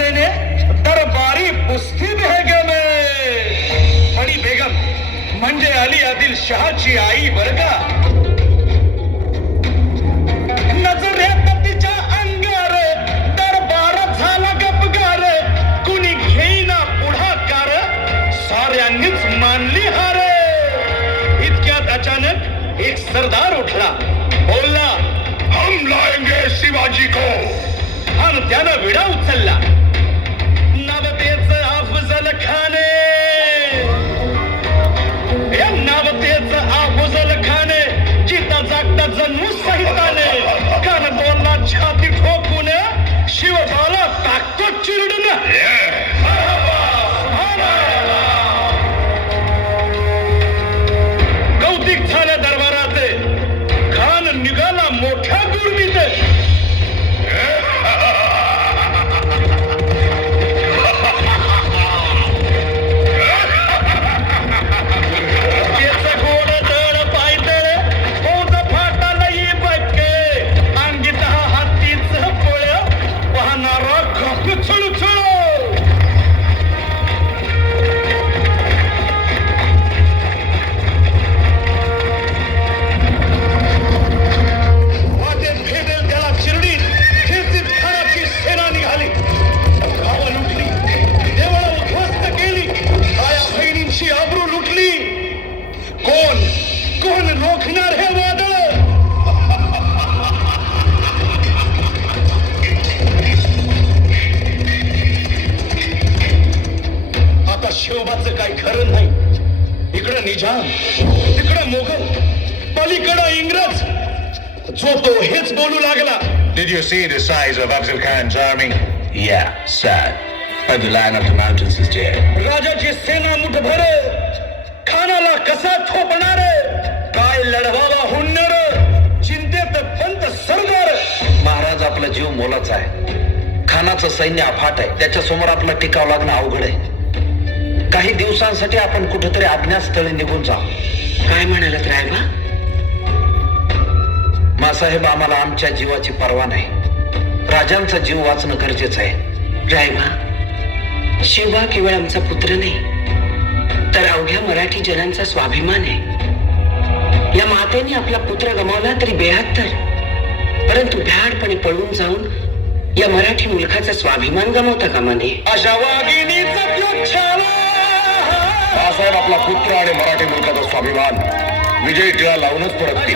याला दरबारी पुस्ती बेगम बडी बेगम म्हणजे अली आदिल शहाची आई बर का तिच्या कुणी घेईना साऱ्यांनीच मानली हार। इतक्यात अचानक एक सरदार उठला। बोलला हम लाएंगे शिवाजी को. आणि त्यानं विडा उचलला। शिवबाचं काही खरं नाही. इकडं निजाम तिकडं मोगल पलीकडं इंग्रज. जो तो हेच बोलू लागला. Did you see the size of Afzal Khan's army? Yeah, sad. But the line of the mountains is dead. राजाची सेना मुठभर खानाला कसा थोपणार काय लढवावा हुन्नर. चिंतेत पंत सरदार. महाराज आपला जीव मोलाचा आहे. खानाचं सैन्य अफाट आहे. त्याच्यासमोर आपला टिकाव लागणं अवघड आहे. काही दिवसांसाठी आपण कुठेतरी अज्ञातस्थळी निघून जाऊ. काय म्हणालात रायबा? मासाहेब आम्हाला आमच्या जीवाची पर्वा नाही. राजांचा जीव वाचणं गरजेचं आहे. रायबा शिवा केवळ आमचा पुत्र नाही तर अवघ्या मराठी जनांचा स्वाभिमान आहे. या मातेने आपला पुत्र गमावला तरी बेहत्तर परंतु भ्याडपणे पळून जाऊन या मराठी मुलखाचा स्वाभिमान गमावता कामा नये. अशा वाघिणीचा आपला पुत्र आणि मराठी मुलकाचा स्वाभिमान विजय टिळा लावूनच परततील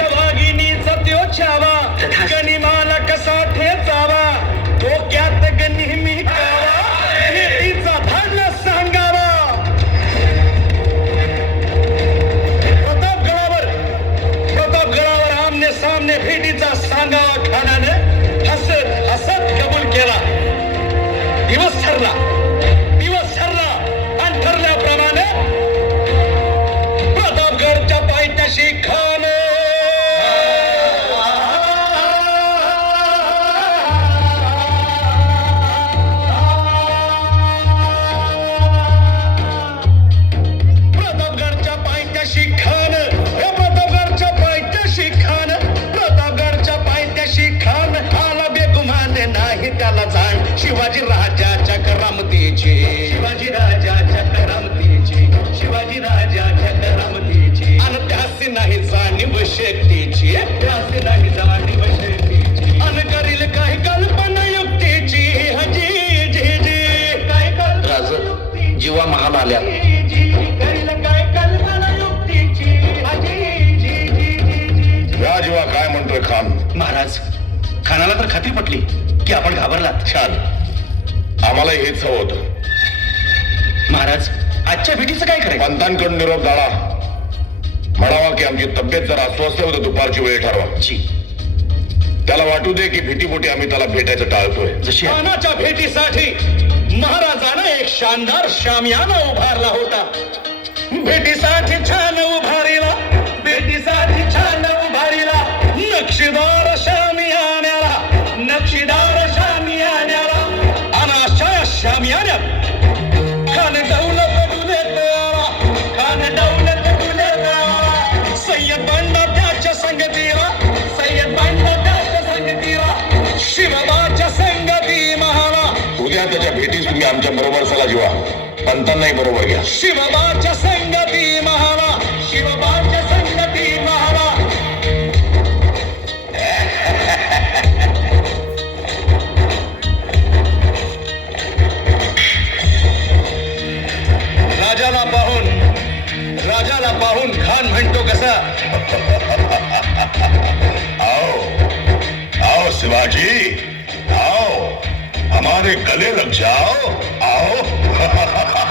शक्तीची त्यासी नाही जाणीव आणि करील काही कल्पना युक्तीची. हजी जी जी. काय कल्पना राज जीवा महाल आल्या. या जेव्हा काय म्हणतोय खान? महाराज खानाला तर खात्री पटली की आपण घाबरलात. छान. आम्हाला हेच हवं होतं. महाराज आजच्या भेटीचं काय करायचं? पंतांकडून निरोप की आमची तब्येत जर अस्वस्थ होतं दुपारची वेळ ठरवा. जी. त्याला वाटू दे की भीतीपोटी आम्ही त्याला भेटायचं टाळतोय. जशी खानाच्या भेटीसाठी महाराजानं एक शानदार शामियाना उभारला होता. भेटीसाठी छान उभारीला आहे त्याच्या भेटीस तुम्ही आमच्या बरोबर चला जेव्हा पंतांनाही बरोबर घ्या. शिवबाच्या संगती महावा शिवबाच्या संगती महावा राजाला पाहून राजाला पाहून खान म्हणतो कसा? आओ आओ शिवाजी. हमारे गले लग जाओ आओ।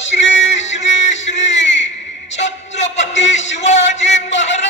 श्री श्री श्री छत्रपती शिवाजी महाराज.